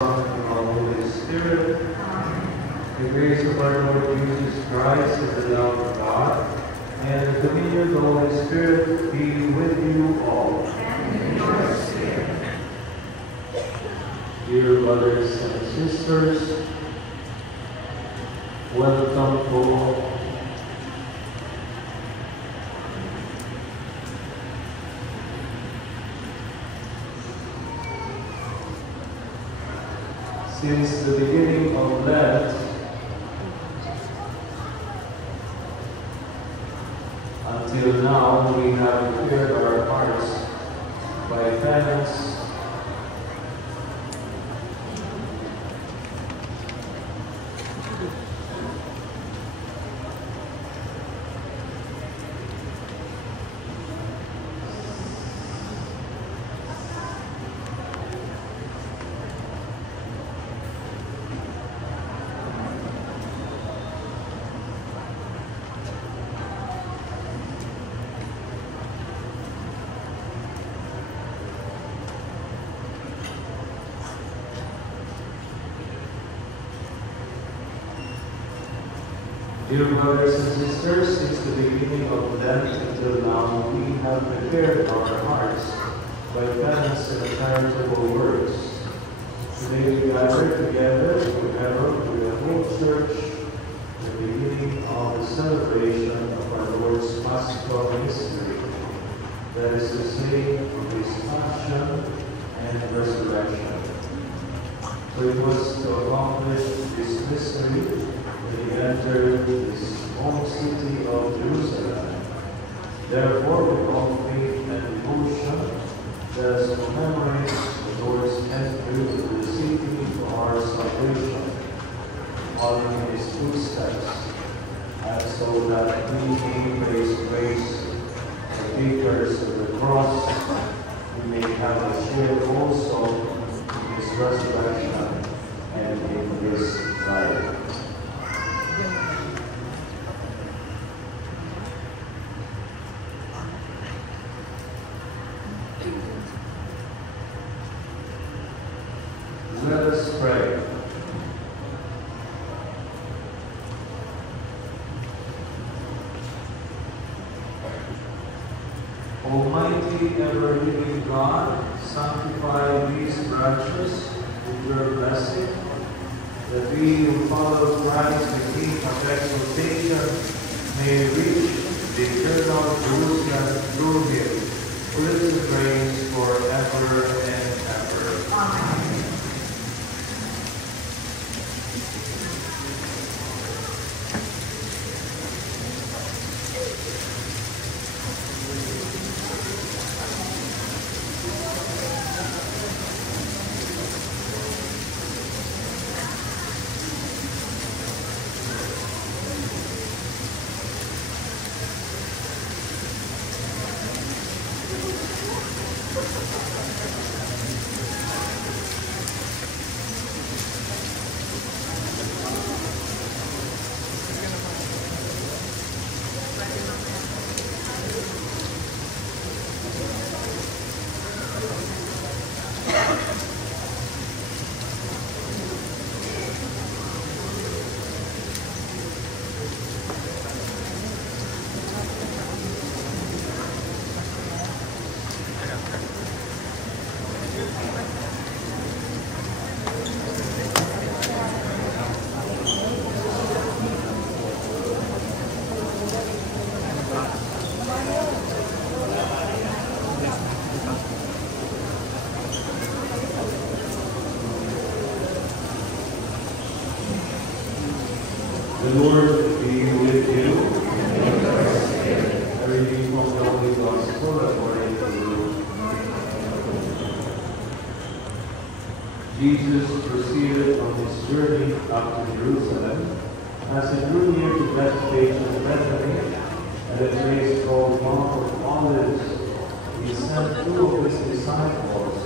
Son, and of the Holy Spirit. The grace of our Lord Jesus Christ and the love of God and the communion of the Holy Spirit be with you all. And with your spirit. Dear brothers and sisters, welcome to since the beginning of Lent until now, we have prepared our hearts by penance, Dear brothers and sisters, since the beginning of Lent until now, we have prepared our hearts by penance and charitable works. Today we gather together together with the whole church, the beginning of the celebration of our Lord's Paschal mystery, that is to say, of His passion and resurrection. So it was to accomplish this mystery he entered his own city of Jerusalem. Therefore, with all faith and devotion, let us commemorate the Lord's entry into the city for our salvation, following in his footsteps, and so that we may praise grace, partakers of the cross, we may have a share also in his resurrection and in his life. Let us pray. Almighty, ever-living God, sanctify these branches with your blessing, that we who follow Christ, the King of exaltation, may reach the eternal Jerusalem through him, who lives and reigns forever and ever. Amen. The Lord be with you. A reading from the Holy Gospel according to Luke. Jesus proceeded on his journey up to Jerusalem. As he drew near to Bethphage and Bethany, at a place called Mount of Olives, he sent two of his disciples.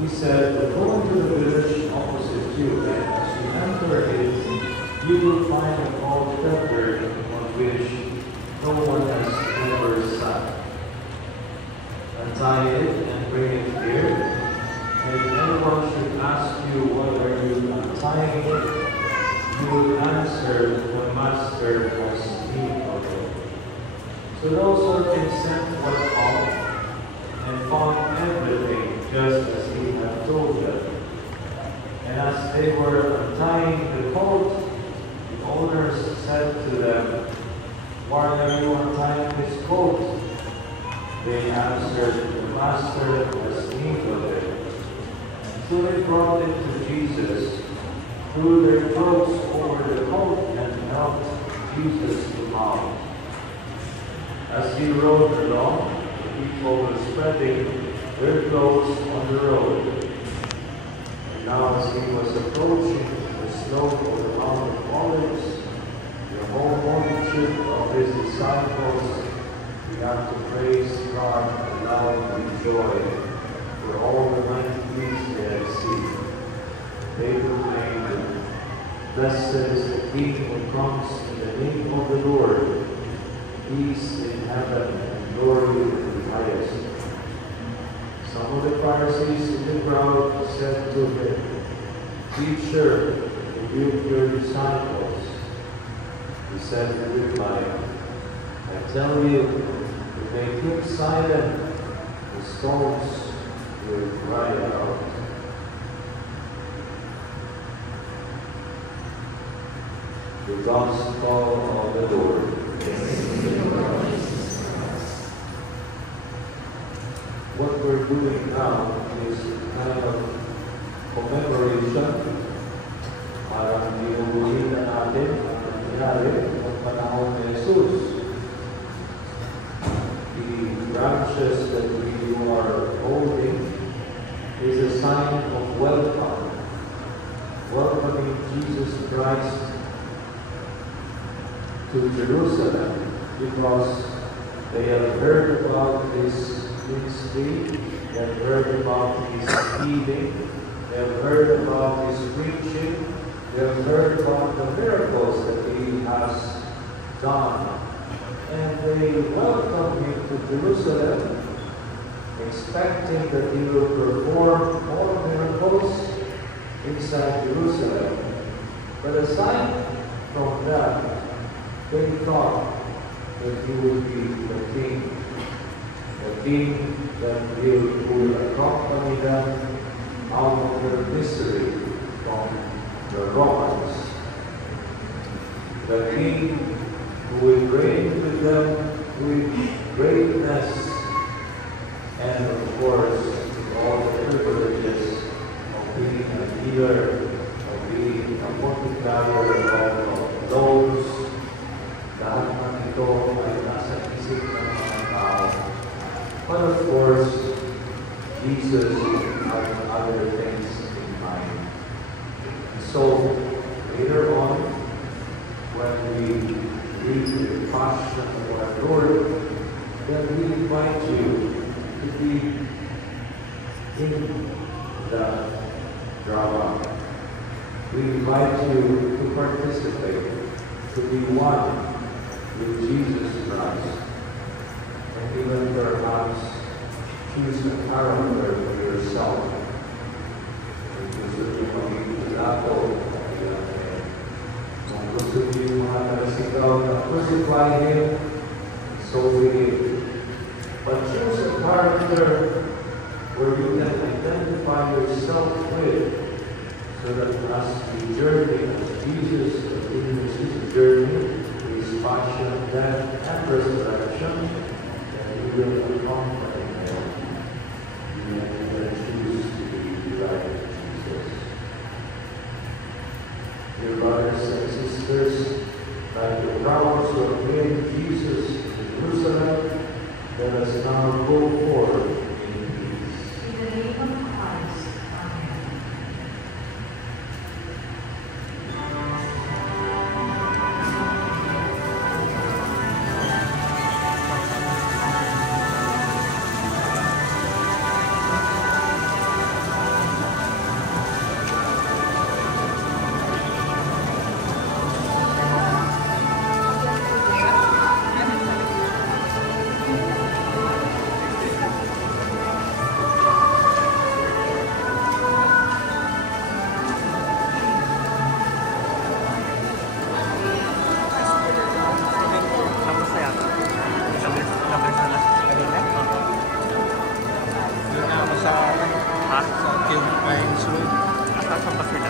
He said, "Go into the village opposite you, and as you enter it, you will find a colt tethered on which no one has ever sat. Untie it and bring it here, and if anyone should ask you master has need of it. So those 13 sent went out and found everything just as he had told them. And as they were untying the coat, the owners said to them, "Why are you untying this coat?" They answered, "The master has need of it." So they brought it to Jesus, threw their clothes over the coat, and helped Jesus to mount. As he rode along, the people were spreading their clothes on the road. And now as he was approaching the slope of the Mount of Olives, the whole multitude of his disciples began to praise God aloud with joy for all the mighty deeds they had seen. They proclaimed, "Blessed is the King who comes in the name of the Lord, peace in heaven and glory in the highest." Some of the Pharisees in the crowd said to him, "Teacher, rebuke your disciples." He said in reply, "I tell you, if they keep silent, the stones will cry out." The Gospel of the Lord. What we're doing now is kind of commemoration. Parang inuulit na natin ang nangyari ng panahon ni Jesus. The branches that we are holding is a sign of welcome. Welcoming Jesus Christ to Jerusalem because they have heard about his ministry, they have heard about his healing, they have heard about his preaching, they have heard about the miracles that he has done. And they welcome him to Jerusalem, expecting that he will perform more miracles inside Jerusalem. But aside from that, they thought that he would be the king that will accompany them out of their misery from the Romans, the king who will reign with them with greatness and, of course, all the privileges of being a leader, of being a multiplier of those. Lahat ng ito ay nasa isip ng mga tao. But of course, Jesus had other things in mind. And so, later on, when we read the Passion of our Lord, then we invite you to be in the drama. We invite you to participate, to be one with Jesus Christ, and even perhaps choose a character for yourself. Gusto niyo maging lato, kung gusto niyo mga nagasigaw na crucify him, so be it. But choose a character where you can identify yourself with, so that as the journey of Jesus continues his journey, passion, death, and resurrection, and we will accompany him. And we will choose to be like Jesus. Dear brothers and sisters, like the crowds who are bringing Jesus to Jerusalem, let us now go forward in peace. In the name of Christ. Amen. Asan ba sila?